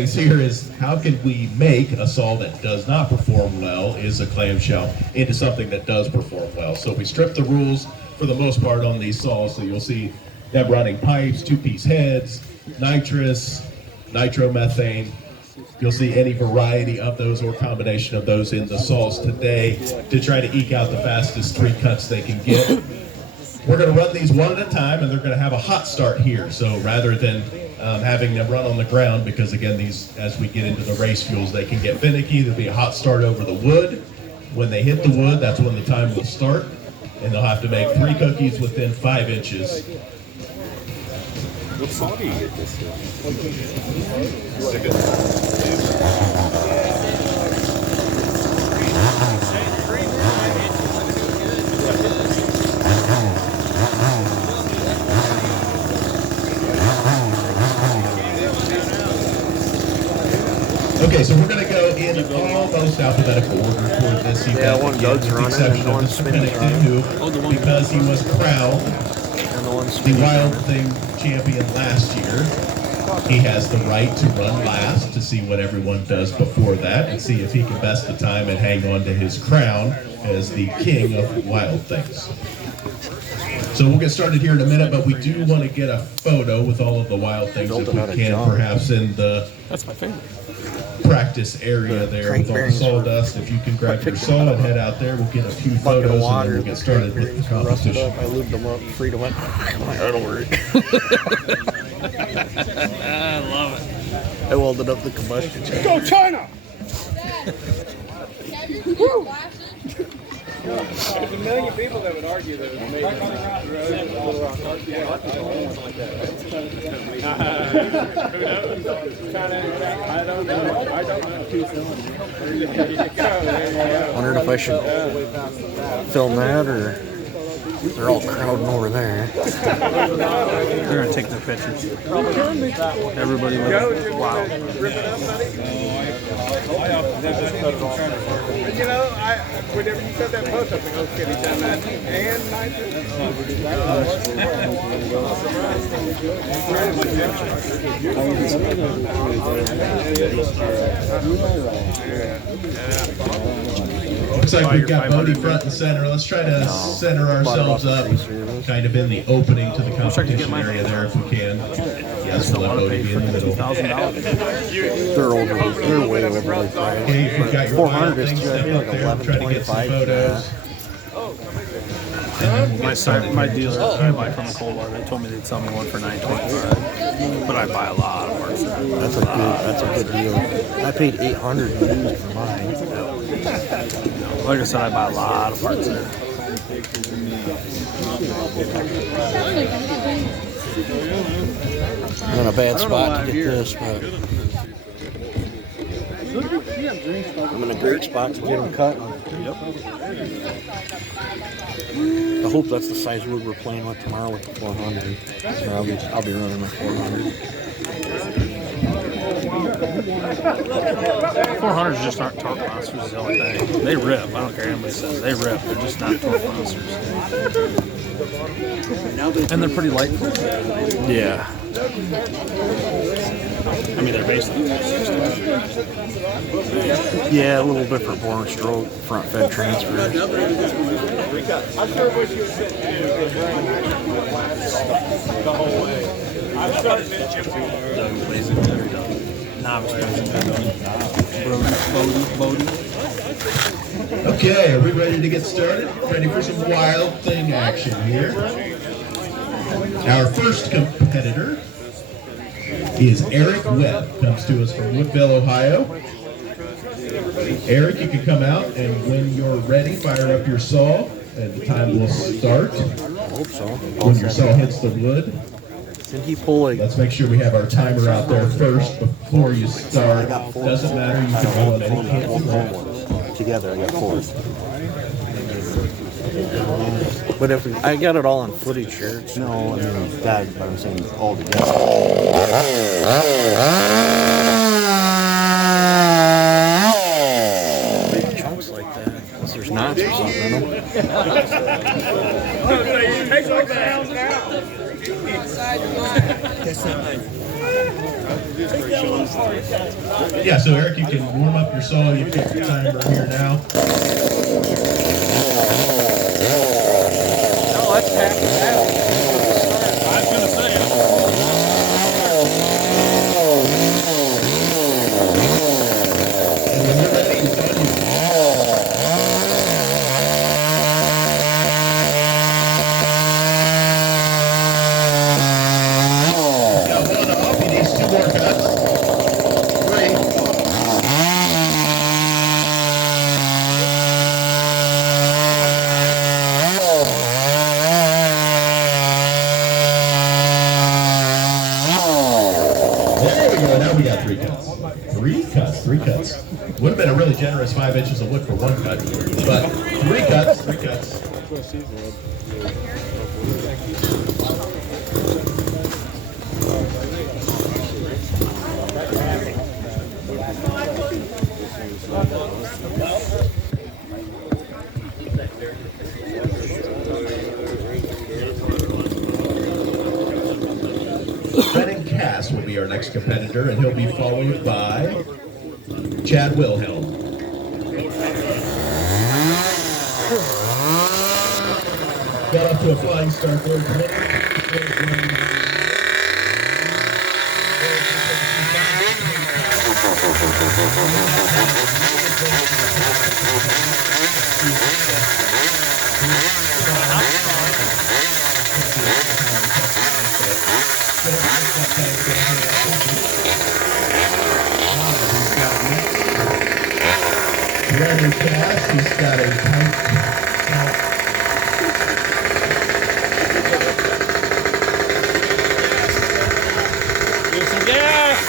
Here is how can we make a saw that does not perform well is a clamshell into something that does perform well. So we strip the rules for the most part on these saws. So you'll see them running pipes, two-piece heads, nitrous, nitromethane. You'll see any variety of those or combination of those in the saws today to try to eke out the fastest 3 cuts they can get. We're going to run these one at a time, and they're going to have a hot start here. So rather than having them run on the ground, because again, these, as we get into the race fuels, they can get finicky. There'll be a hot start over the wood. When they hit the wood, that's when the time will start, and they'll have to make 3 cookies within 5 inches. What saw do you get this to? Okay, so we're going to go in almost alphabetical order for this event. Yeah, one Doug's running and one spinning because he was crowned the Wild Thing champion last year. He has the right to run last to see what everyone does before that and see if he can best the time and hang on to his crown as the king of Wild Things. So we'll get started here in a minute, but we do want to get a photo with all of the Wild Things if we can, perhaps in the That's my favorite practice area there with all the sawdust. If you can grab your saw and head out there, we'll get a few photos and then we'll get started with the competition. I lubed them up, freed them up. That'll work. I love it. I welded up the combustion chamber. Go China! Woo! There's a million people that would argue that it was made on the road. I don't know. Wondered if I should film that or they're all crowding over there. They're gonna take their pictures. Everybody was wow. You know, whenever you said that post, I was like, oh shit, he's done that. And Looks like we've got Bodie front and center. Let's try to center ourselves up kind of in the opening to the competition area there if we can. Yes, we'll let Bodie be in the middle. They're over. They're way over the price. Okay, if you've got your 400 is things, step like up there and try to get some 11.25. photos. My dealer I buy from the Cold War, they told me they'd sell me one for $9.25, but I buy a lot of parts. That's a good deal. I paid $800 used for mine. Like I said, I buy a lot of parts there. I'm in a bad spot to get this, but I'm in a great spot to get them cut. I hope that's the size wood we're playing with tomorrow with the 400. So I'll be running the 400. 400s just aren't torque monsters, is the only thing. They rip. I don't care what anybody says. They rip. They're just not torque monsters. And they're pretty light. Yeah. I mean, they're basically. Yeah, a little different bore stroke, front fed transfer. I'm sure what you said the whole way. I'm starting to Okay, are we ready to get started? Ready for some Wild Thing action here? Our first competitor is Eric Webb. Comes to us from Woodville, Ohio. Eric, you can come out, and when you're ready, fire up your saw, and the time will start. I hope so. When your saw hits the wood. Did he pull a... Let's make sure we have our timer out there first before you start. Doesn't matter, you can roll on any cancel. Together, I got 4. But if I got it all on footage here. No, I mean that, but I'm saying all together. Big chunks like that. Unless there's knots or something in them. Take those down now. Inside your mind. Yeah, so Eric, you can warm up your saw. You pick your timer here now. No, let's pack it out. I was gonna say it. And when you're ready, it's on you. Now, one off, he needs 2 more cuts. 3. There we go. Now we got 3 cuts. 3 cuts. Would have been a really generous 5 inches of wood for 1 cut, but 3 cuts. 3 cuts. Brennan Cass will be our next competitor, and he'll be followed by Chad Wilhelm. Got up to a flying start there. Brennan Cass, he's got a tight. Give some gas.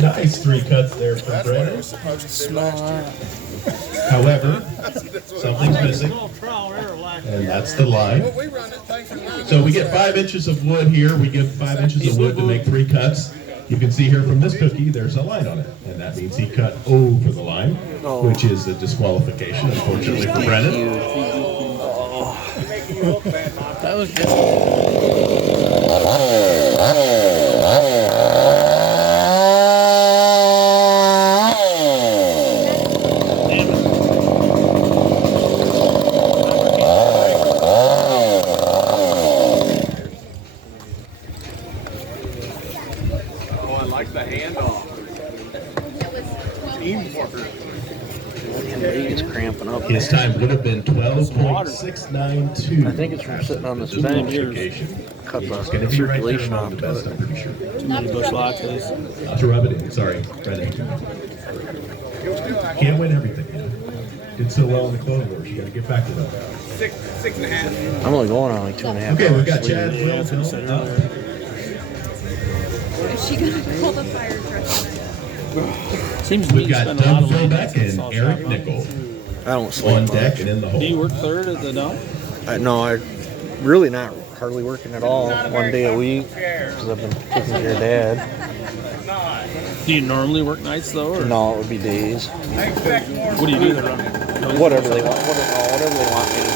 Nice 3 cuts there from Brennan. However, something's missing, and that's the line. So we get 5 inches of wood here. We give 5 inches of wood to make 3 cuts. You can see here from this cookie, there's a line on it, and that means he cut over the line, which is a disqualification, unfortunately, for Brennan. That was good. Oh, I like the handoff. He's cramping up. His time would have been 12.692. I think it's from sitting on this bench. Cut He's the going to be right there circulation on off the best, of I'm it. pretty sure. Too many bush lattes. To rub it in, sorry, Brennan. Can't win everything. Did so well in the clone wars. You got to get back to that. 6.5. I'm only going on like 2.5 Okay, we've got hours. Chad Yeah, that's what I said Wilhelm earlier. up. Is she gonna call the fire truck? Seems to me We've you got spend a lot Doug of money. Philbeck and Eric Nickel I don't sleep on much. deck and in the Do you hole. work third at the dump? No, I really not hardly working at all. 1 day a week because I've been taking care of Dad. Do you normally work nights though, or No, it would be days. what do you do? Whatever they want. Whatever they want me to do.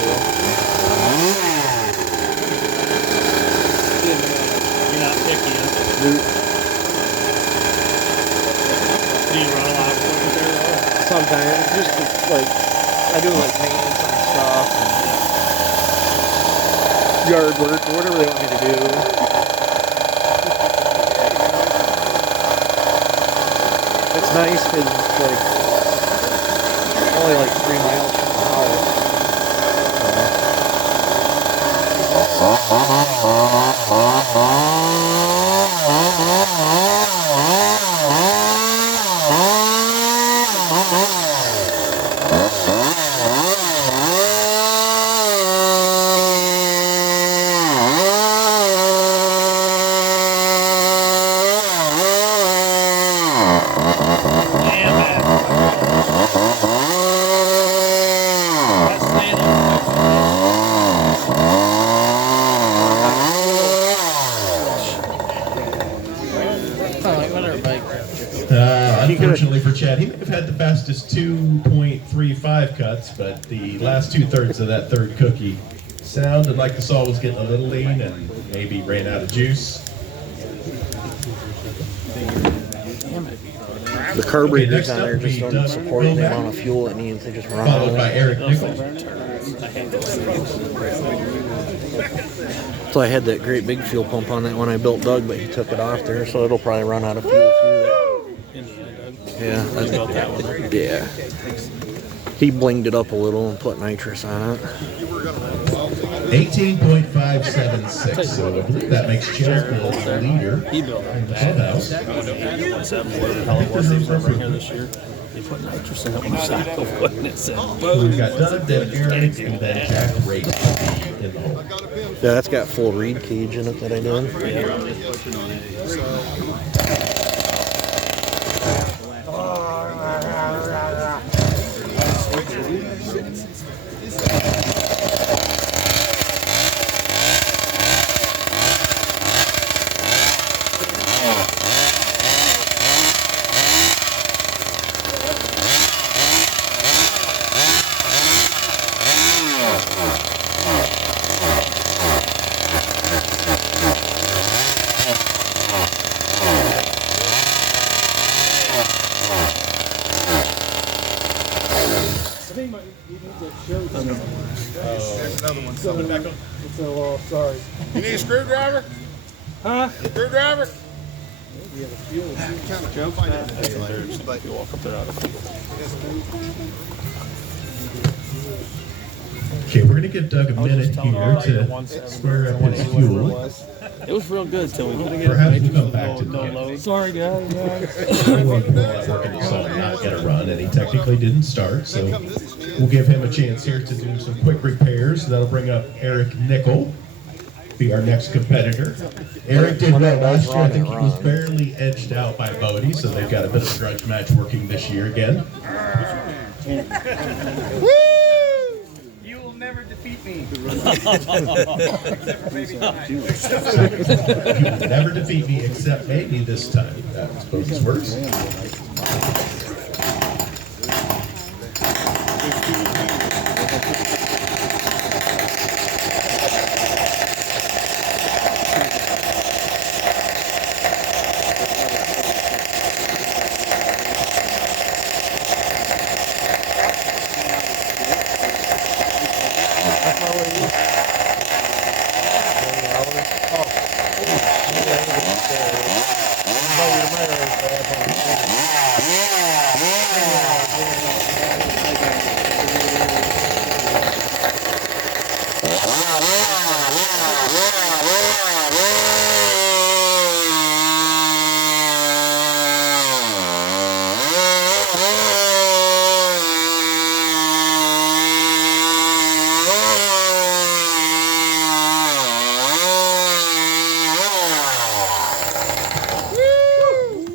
You're not picky. Dude, Do you run a lot of equipment there though? sometimes just like I do like maintenance on stuff and yard work or whatever they want me to do. It's nice because it's like only like 3 miles from the house. Damn Unfortunately for Chad, he may have had the fastest 2.35 cuts, but the last 2/3 of that third cookie sounded like the saw was getting a little lean and maybe ran out of juice. The carburetors next on up there just we don't Doug support the Wilbeck, amount of fuel it needs. They just run followed out. by Eric Nichols. So I had that great big fuel pump on that when I built Doug, but he took it off there, so it'll probably run out of fuel too. Yeah, I think, yeah. He blinged it up a little and put nitrous on it. 18.576, so I believe that makes Chad the leader He built in the that. clubhouse. 1.7, whatever the hell it was. They put right here this year. They put nitrous in it when you stopped the wood, and it said, So we've got Doug, then Eric, and then Jack Race in the hole. Yeah, that's got full reed cage in it that I did. Sorry. You need a screwdriver? Huh? Screwdriver? you walk up there out of field. Okay, we're going to give Doug a minute here to square up his fuel. It was real good till we Perhaps we'll come back to no that. load. Sorry, guys. We want to work in the saw and not get a run, and he technically didn't start, so we'll give him a chance here to do some quick repairs. That'll bring up Eric Nickel, be our next competitor. Eric did well last year. I think he was barely edged out by Bodie, so they've got a bit of a grudge match working this year again. You will never defeat me. You will never defeat me except maybe this time. That was Bodie's words.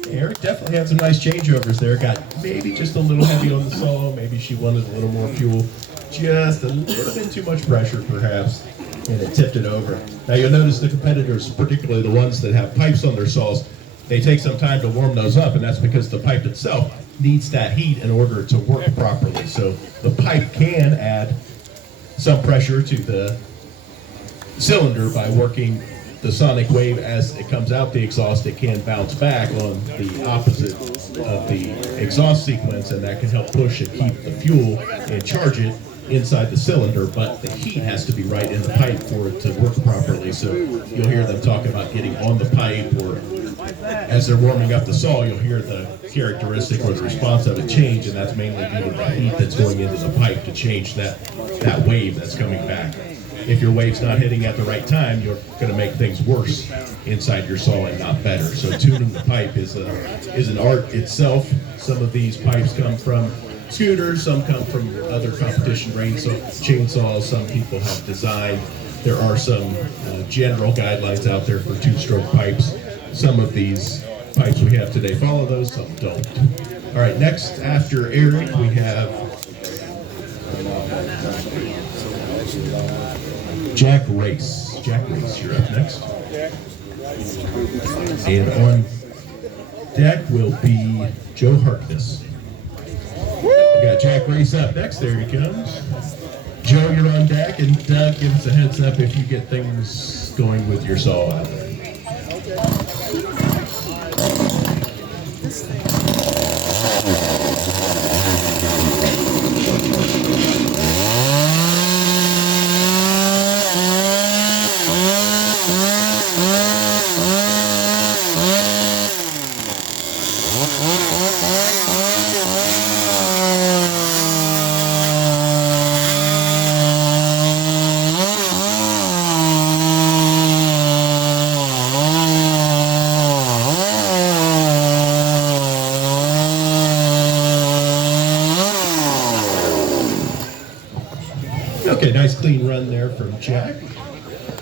Eric definitely had some nice changeovers there. Got maybe just a little heavy on the saw. Maybe she wanted a little more fuel. Just a little bit too much pressure, perhaps, and it tipped it over. Now you'll notice the competitors, particularly the ones that have pipes on their saws, they take some time to warm those up, and that's because the pipe itself needs that heat in order to work properly. So the pipe can add some pressure to the cylinder by working the sonic wave as it comes out the exhaust. It can bounce back on the opposite of the exhaust sequence, and that can help push and keep the fuel and charge it inside the cylinder, but the heat has to be right in the pipe for it to work properly. So you'll hear them talk about getting on the pipe, or as they're warming up the saw, you'll hear the characteristic or the response of it change, and that's mainly due to the heat that's going into the pipe to change that wave that's coming back. If your wave's not hitting at the right time, you're going to make things worse inside your saw and not better. So tuning the pipe is an art itself. Some of these pipes come from scooters, some come from other competition chainsaws, some people have designed. There are some general guidelines out there for two-stroke pipes. Some of these pipes we have today follow those, some don't. All right, next after Eric, we have Jack Race. Jack Race, you're up next. And on deck will be Joe Harkness. We got Jack Race up next. There he comes. Joe, you're on deck, and Doug, give us a heads up if you get things going with your saw out there. Okay, nice clean run there from Jack.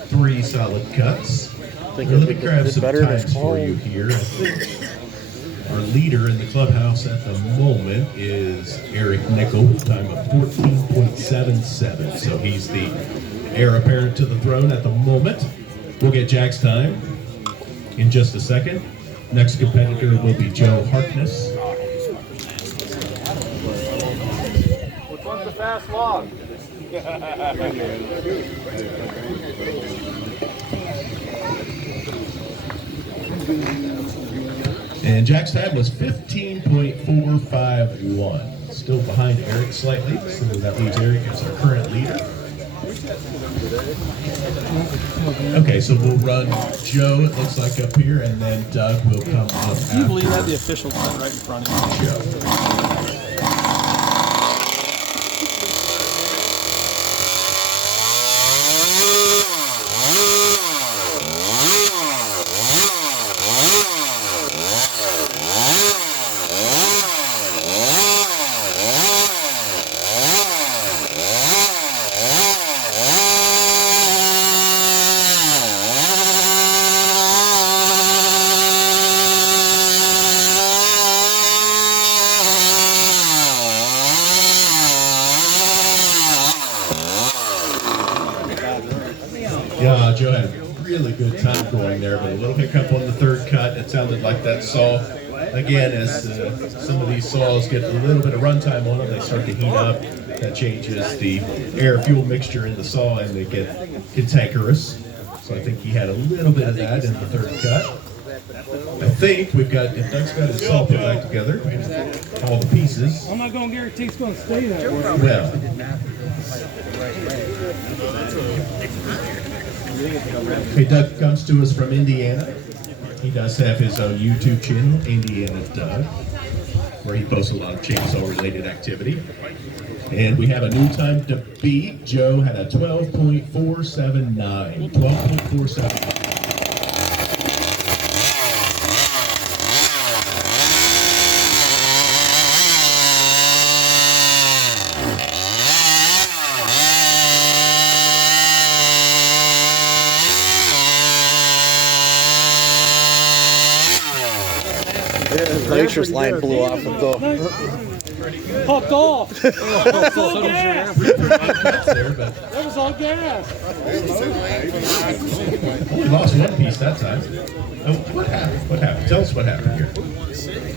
3 solid cuts. Think Let me it grab did some better times this for fall. you here. I think our leader in the clubhouse at the moment is Eric Nickel, time of 14.77. So he's the heir apparent to the throne at the moment. We'll get Jack's time in just a second. Next competitor will be Joe Harkness. Which one's the fast log? And Jack's time was 15.451. Still behind Eric slightly, so that leaves Eric as our current leader. Okay, so we'll run Joe, it looks like, up here, and then Doug will come up Can you believe that after the official went right in front of you? Joe. Yeah, Joe had a really good time going there, but a little hiccup on the third cut. It sounded like that saw, again, as some of these saws get a little bit of runtime on them, they start to heat up. That changes the air-fuel mixture in the saw, and they get cantankerous. So I think he had a little bit of that in the third cut. I think we've got, if Doug's got his saw put back together, all the pieces. I'm not going to guarantee it's going to stay that way. Well, hey, Doug comes to us from Indiana. He does have his own YouTube channel, Indiana Doug, where he posts a lot of chainsaw-related activity. And we have a new time to beat. Joe had a 12.479. 12.479. The nitrous line blew off the door. Popped off. That was all gas. There, but That was all gas. we lost one piece that time. Oh, what happened? What happened? Tell us what happened here.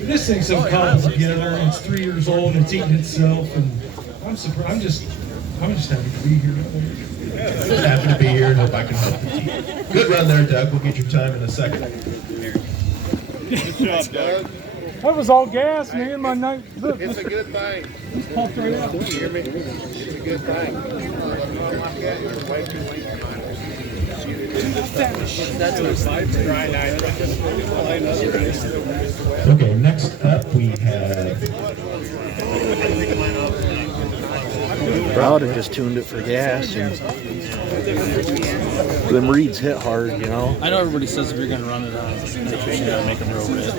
This thing's so cobbled together, and it's 3 years old, and it's eating itself, and I'm surprised. I'm just happy to be here. Just happy to be here and hope I can help the team. Good run there, Doug. We'll get your time in a second. Good job, Doug. That was all gas, man. My night. Look, It's a good thing. this popped right out. You hear me? It's a good thing. Okay, next up we have Proud have just tuned it for gas, and them reeds hit hard, you know. I know everybody says if you're going to run it on nitrous, you got to make them real rich.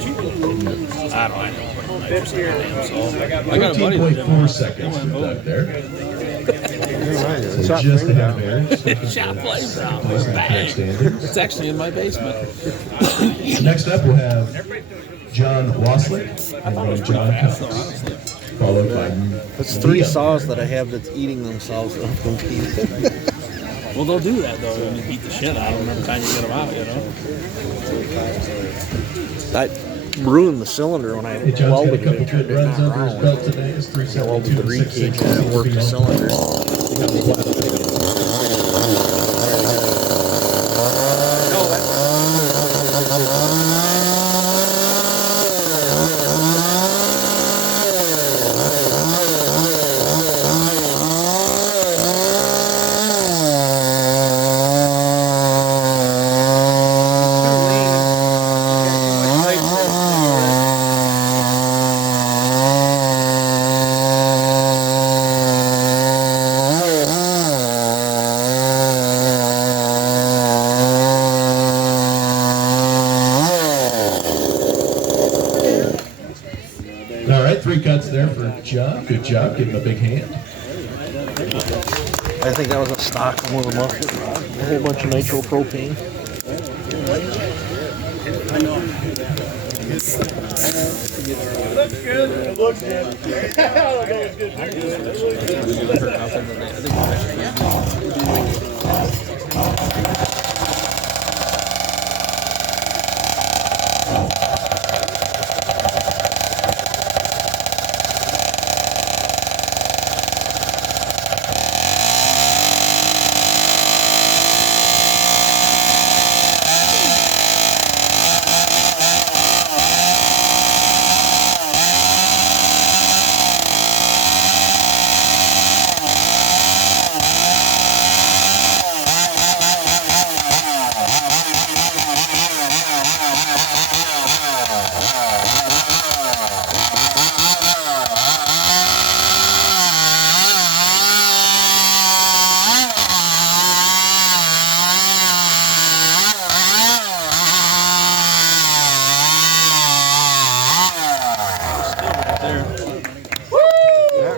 I don't know. I never put nitrous on damn salt. I got a buddy that did 14.4 seconds for Doug there. So just to have air. Shot flames out. Placing the correct standards. It's actually in my basement. Next up we'll have John Wasslick and then John Cox. Followed by That's 3 Liam. saws that I have that's eating themselves off them teeth. Well, they'll do that though when you beat the shit out of them every time you get them out, you know. ruined the cylinder when I Hey, John's got a welded couple it. Turned good it runs not under his round. belt today. It's I welded 372 the and reed 6 cage and it worked the cylinder. All right, 3 cuts there for John. Good job. Give him a big hand. I think that was a stock one with a muffler. A whole bunch of nitro propane. Looks good. It looks good. I don't know it's good.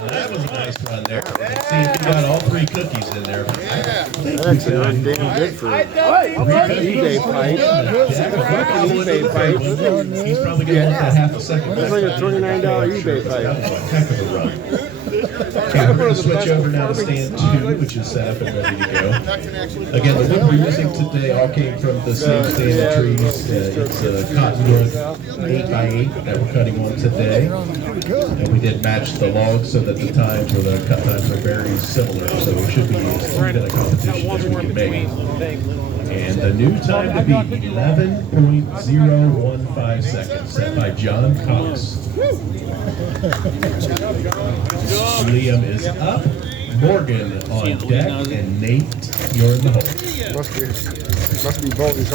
That was a nice run there. Let's see if you got all 3 cookies in there. That's damn good for eBay pipe. eBay pipe. He's probably going to want that half a second. That's like a $29 eBay pipe. That was a heck of a run. Okay, we're going to switch over now to stand 2, which is set up and ready to go. Again, the wood we're using today all came from the same stand of trees. It's cottonwood 8x8 that we're cutting on today. And we did match the logs so that the times or the cut times are very similar. So it should be as good a competition as we can make. And the new time to beat, 11.015 seconds, set by John Cox. Liam is up, Morgan on deck, and Nate, you're in the hole. Must be Bolton's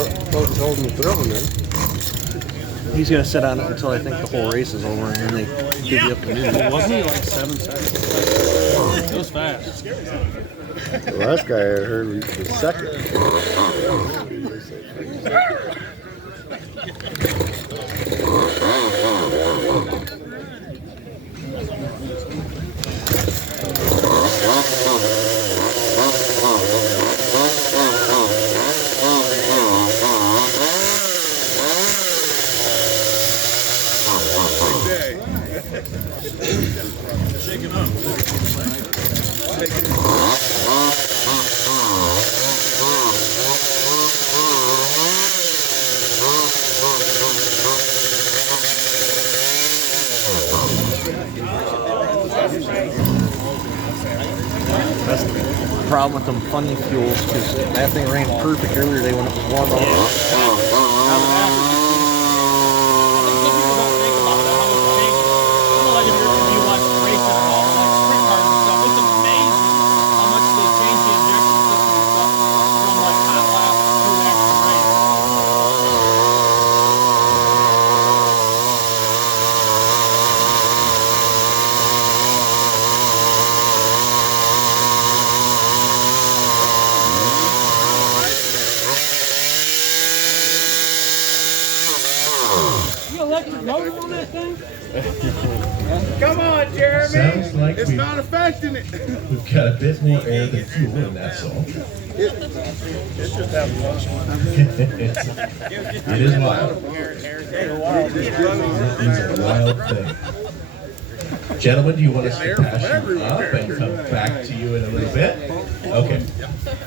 holding the throne then. He's gonna sit on it until I think the whole race is over, and then they divvy up the new. Wasn't he like 7 seconds? It was fast. The last guy I heard was the second. That's the problem with them funny fuels, because that thing ran perfect earlier today when it was warm out. Come on, Jeremy. Sounds like It's not affecting it. we've got a bit more air than fuel in that saw. It's just having fun. It is wild. It is a wild thing. Gentlemen, do you want us to pass you up and come back to you in a little bit? Okay.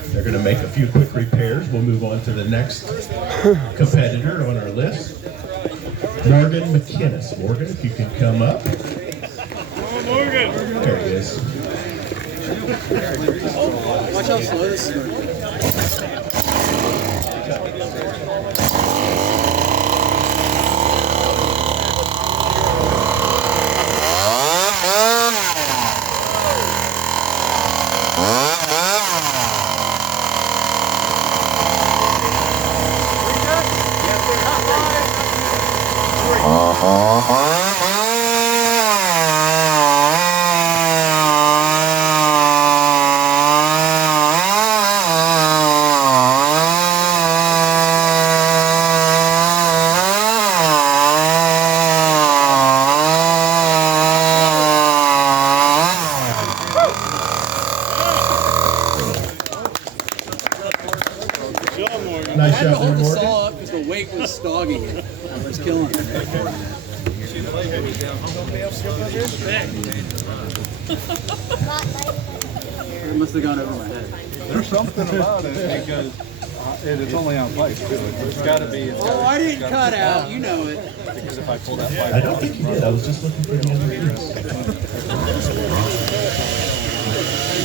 They're going to make a few quick repairs. We'll move on to the next competitor on our list. Morgan McInnes. Morgan, if you can come up. Oh, Morgan. There he is. Watch how slow this is. Nice I had to job there, hold the Morgan. saw up because the weight was stogging it. It was killing it. It must have gone over my head. There's something about it because it is only on place too. It's got to be. Oh, I didn't cut out. You know it. Because if I pull that pipe, I don't think you did. I was just looking for the other piece.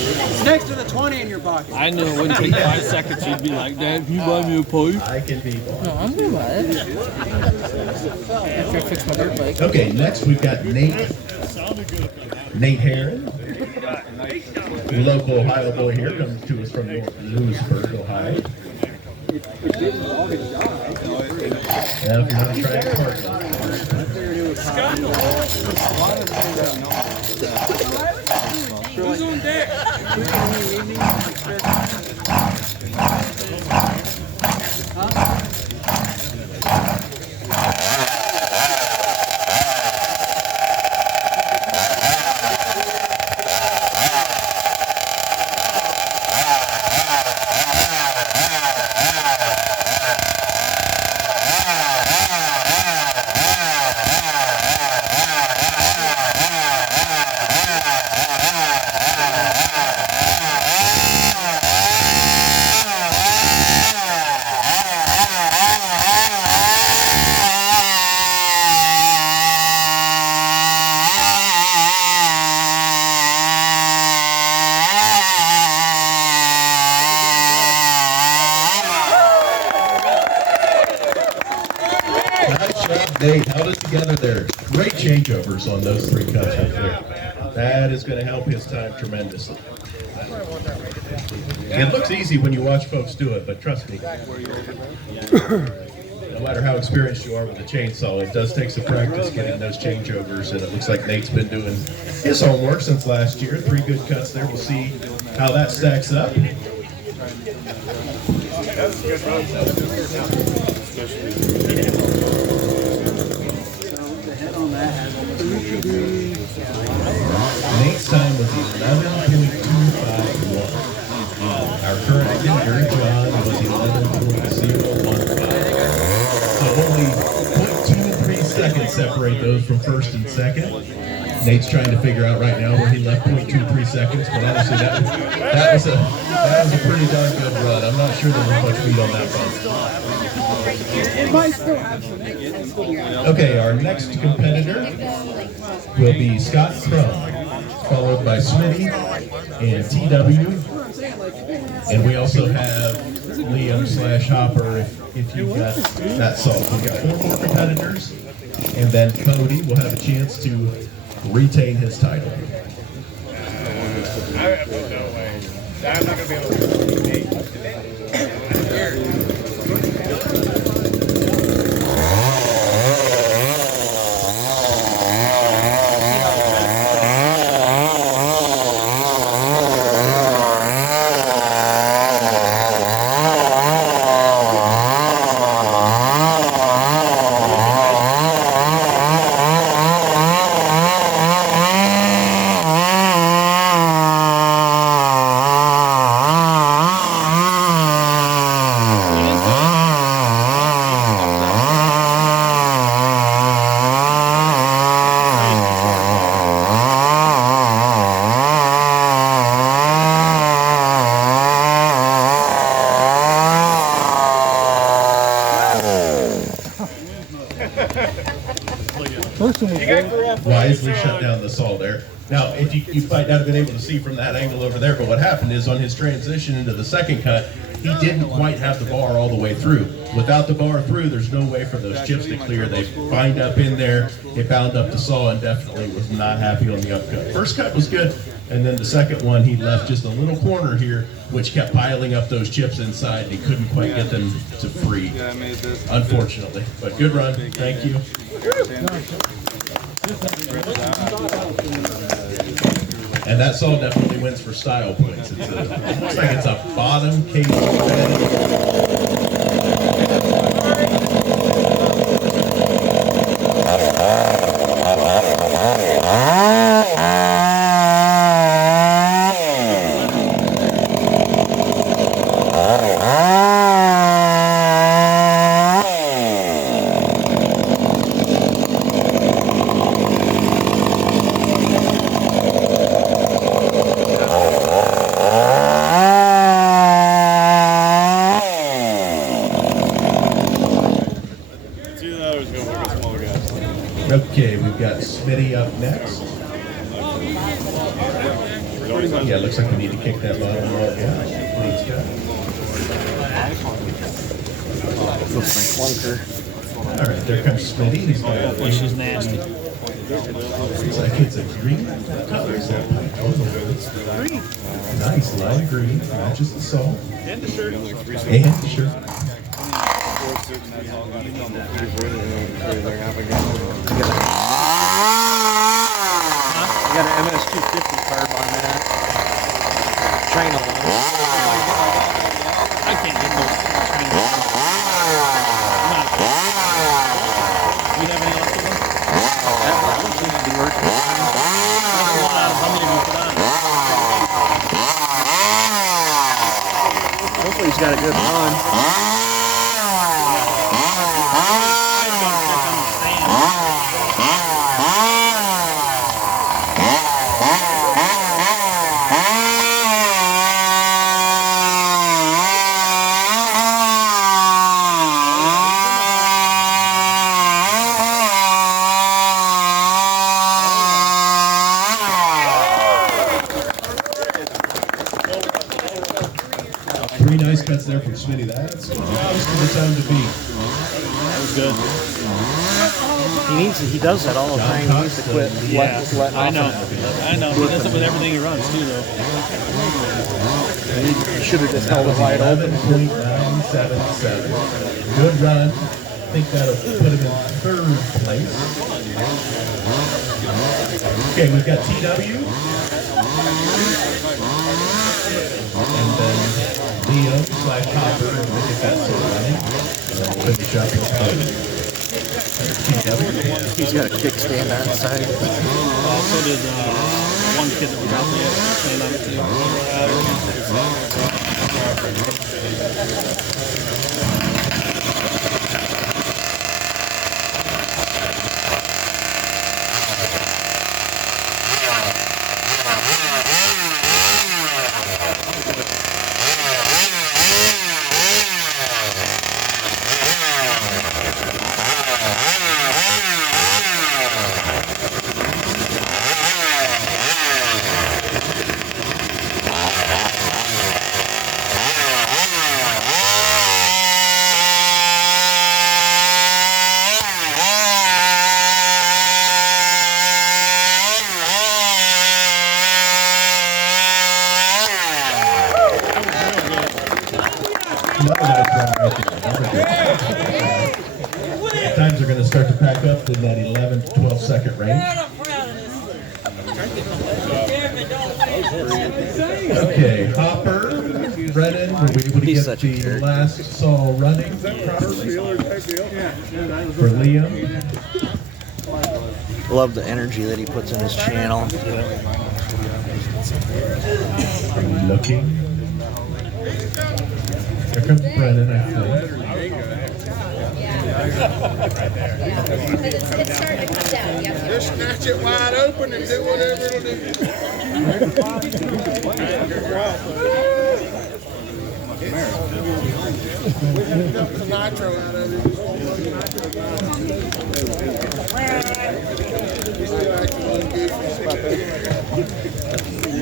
It's next to the 20 in your pocket. I knew it wouldn't take 5 seconds. You'd be like, Dad, can you buy me a pipe? I can be. I'm gonna buy it. After I fix my dirt bike. Okay, next we've got Nate Herron, local Ohio boy here, comes to us from North Lewisburg, Ohio. Now, if you want to try and park Who's on deck? Nice job, Nate. Held it together there. Great changeovers on those 3 cuts right there. That is going to help his time tremendously. It looks easy when you watch folks do it, but trust me, no matter how experienced you are with a chainsaw, it does take some practice getting those changeovers, and it looks like Nate's been doing his homework since last year. 3 good cuts there. We'll see how that stacks up. Nate's time was 11.251. Our current leader, John, was 11.015. So only 0.23 seconds separate those from first and second. Nate's trying to figure out right now where he left 0.23 seconds, but honestly, that was a pretty darn good run. I'm not sure there was much meat on that one. It might still have some. Okay, our next competitor will be Scott Crum, followed by Smitty and TW. And we also have Liam / Hopper if you've got that salt. We've got 4 more competitors, and then Cody will have a chance to retain his title. no way. I'm not gonna be able to do it. wisely shut down the saw there. Now, if you might not have been able to see from that angle over there, but what happened is on his transition into the second cut, he didn't quite have the bar all the way through. Without the bar through, there's no way for those chips to clear. They bind up in there, it bound up the saw, and definitely was not happy on the upcut. First cut was good, and then the second one, he left just a little corner here, which kept piling up those chips inside, and he couldn't quite get them to free, unfortunately. But good run, thank you. And that saw definitely wins for style points. It looks like it's a bottom case Okay, we've got Smitty up next. Yeah, looks like we need to kick that bottom log out. Please, God. Looks like clunker. All right, there comes Smitty. He's got a Boy, she's nasty. looks like it's a green color. Is that pipe? Oh, green. Nice lime green. Matches the saw. And the shirt. And the shirt. I got an MS-250 carb on that. China one. I can't get those. You have any left of them? That one seems to be working. How many have you put on? Hopefully he's got a good run. Three nice cuts there from Smitty. That's just the time to be. That was good. He does that all the time. He needs to quit. Yeah, Let I off know. of that. I know. He does it with everything he runs too, though. He should have just held it wide open. 11.977. Good run. I think that'll put him in third place. Okay, we've got TW. And then Leo / Hopper. And we'll get that sort of running. And then we'll finish up with TW. He's got a kickstand on the side. So did one kid that was out there stand on it Times are going to start to pack up in that 11 to 12 second range. Okay, Hopper, Brennan, were we able to He's get such a the jerk. last saw running properly? For Liam. Love the energy that he puts in his channel. Are you looking? Here comes Brennan, I think. It's starting to come down. Just snatch it wide open and do whatever it'll do. We got the nitro out of it.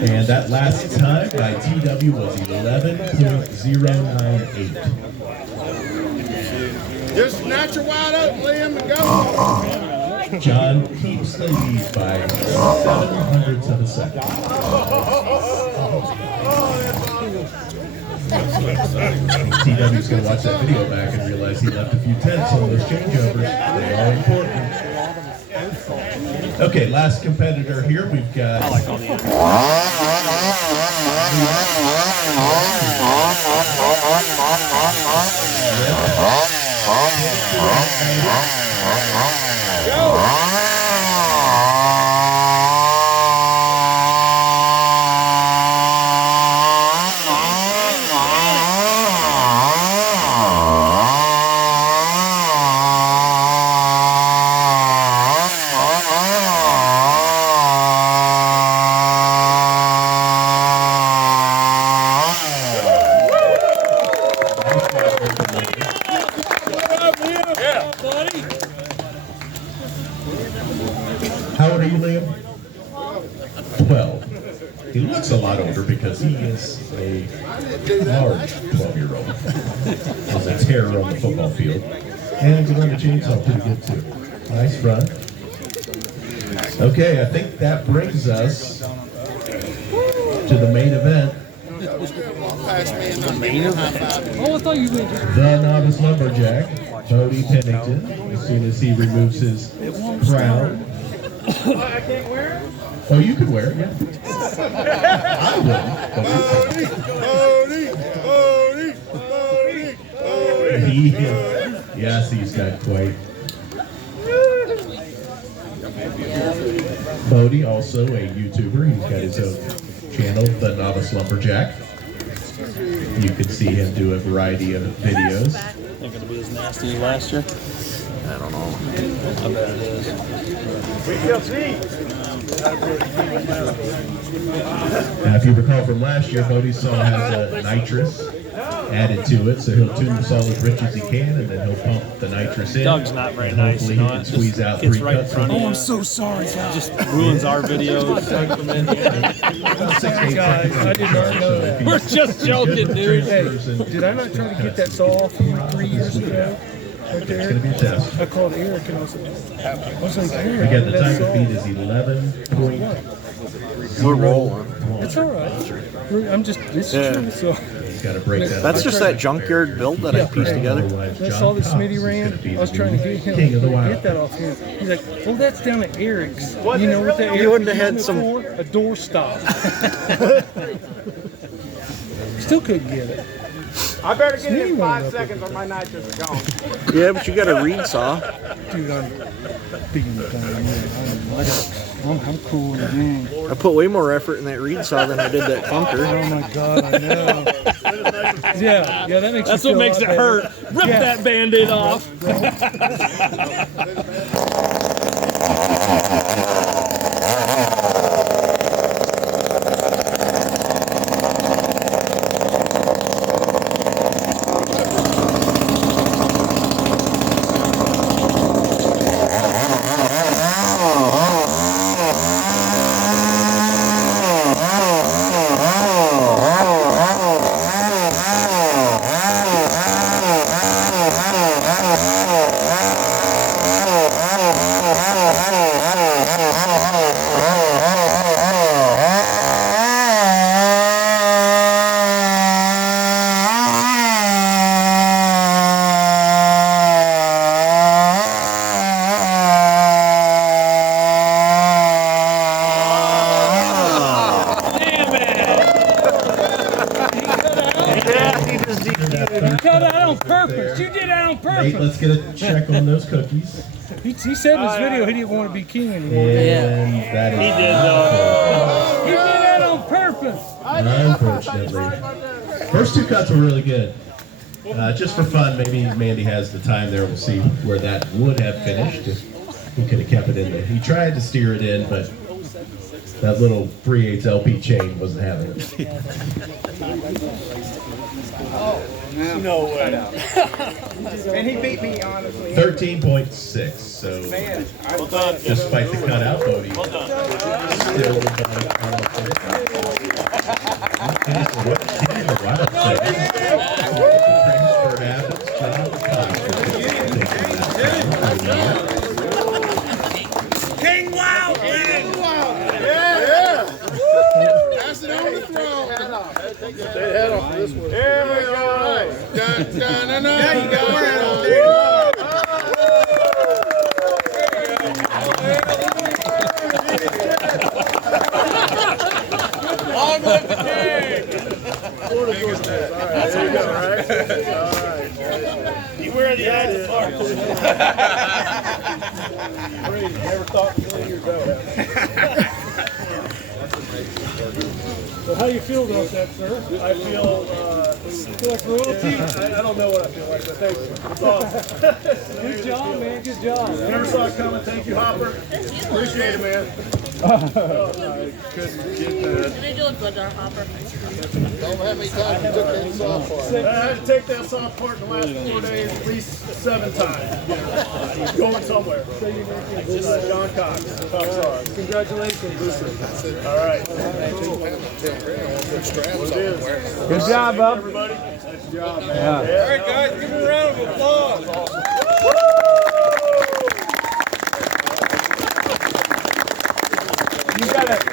And that last time by TW was 11.098. Just snatch her wide open, Liam, and go. John keeps the lead by 7/100ths of a second. TW's going to watch that video back and realize he left a few tenths on those changeovers. They are important. Okay, last competitor here. We've got. How old are you, Liam? 12. He looks a lot older because he is a large 12-year-old. He's a terror on the football field. And he can run the chainsaw pretty good, too. Nice run. Okay, I think that brings us to the main event. The main event? Oh, I thought you went. The novice lumberjack, Bodie Pennington, as soon as he removes his crown. I can't wear it? Oh, you can wear it, yeah. I wouldn't. Yes, he's got quite. Bodie, also a YouTuber. He's got his own channel, The Novice Lumberjack. You can see him do a variety of videos. Ain't gonna be as nasty as last year. I don't know. I bet it is. We shall see. Now, if you recall from last year, Bodie saw has a nitrous added to it, so he'll tune the saw as rich as he can, and then he'll pump the nitrous in. Doug's not very and nice, hopefully you know, he can it squeeze just out gets 3 right in cuts. front of you. I'm so sorry, guys. Just ruins our videos. About 6 to 8 Guys, I did not know. So if he- We're just joking, dude. transfers and- Did I not try to get that saw off from you 3 years ago? Right It's going to there? be a test. I called Eric and I was like, Eric, Again, the that time to saw- beat is 11.01. We're rolling. It's all right. I'm just, it's Yeah. true. So He's got to break that. That's up. just that junkyard build that I pieced together. Otherwise, I John saw that Cox Smitty is ran. gonna be I was the trying to new get him king of the to wild. get that off him. He's like, oh, that's down at Eric's. You know what that You wouldn't have had Eric's some- for? A door stop. Still couldn't get it. I better get it in Smitty 5 went up seconds or my nitrous is gone. Yeah, but you got a reed saw. Dude, I'm beating the thing. I'm cool in the game. I put way more effort in that reed saw than I did that funker. Oh my God, I know. Yeah, that makes That's you feel what makes a it lot hurt. better. Rip Yeah. that Band-Aid off. Damn it! You cut out on purpose. You did that on Nate, purpose. let's get a check on those cookies. He said in his video he didn't want to be king anymore. And that is He did, though. He did that on purpose. unfortunately. First 2 cuts were really good. Just for fun, maybe Mandy has the time there. We'll see where that would have finished if he could have kept it in there. He tried to steer it in, but that little 3/8 LP chain wasn't having it. No way. And he beat me, honestly. 13.6. So despite the cutout, Bodie still would not okay, so what King the Wild says, transfer happens, John Cox. King Wild, man! Yeah! Pass it on the throne. Take the head off of this one. Here we go. Now you got to wear it all day tomorrow. Long live the king! That's all right. You wear the eyes apart. Never thought 20 years old. So how you feel about that, sir? I feel like royalty? I don't know what I feel like, but thank you. It's awesome. Good job, man. Good job. Never saw it coming. Thank you, Hopper. Appreciate it, man. I couldn't get that. What are you doing, Blood Hopper? Don't have any time to take that soft part. I had to take that soft part in the last 4 days at least 7 times. Going somewhere. John Cox. Congratulations. All right. Good job, bub. Everybody. Nice job, man. Yeah. All right, guys. Give them a round of applause.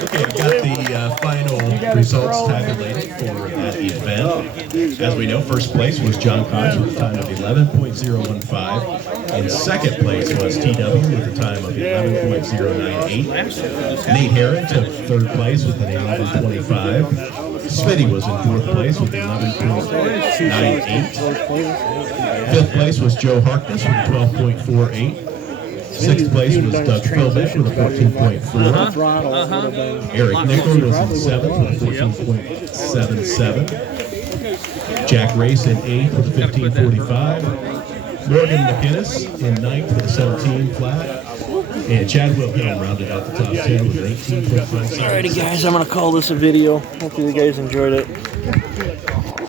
Okay, we've got the final results tabulated for that event. As we know, first place was John Cox with a time of 11.015. In second place was TW with a time of 11.098. Nate Herron took third place with an 11.25. Smitty was in fourth place with 11.98. Fifth place was Joe Harkness with 12.48. Sixth place was Doug Philbin with a 14.4. Eric Nichol was in seventh with a 14.77. Jack Race in eighth with a 15.45. Morgan McInnes in ninth with a 17 flat. And Chad Wilhelm rounded out the top 10 with an 18.57. Alrighty, guys, I'm gonna call this a video. Hopefully you guys enjoyed it.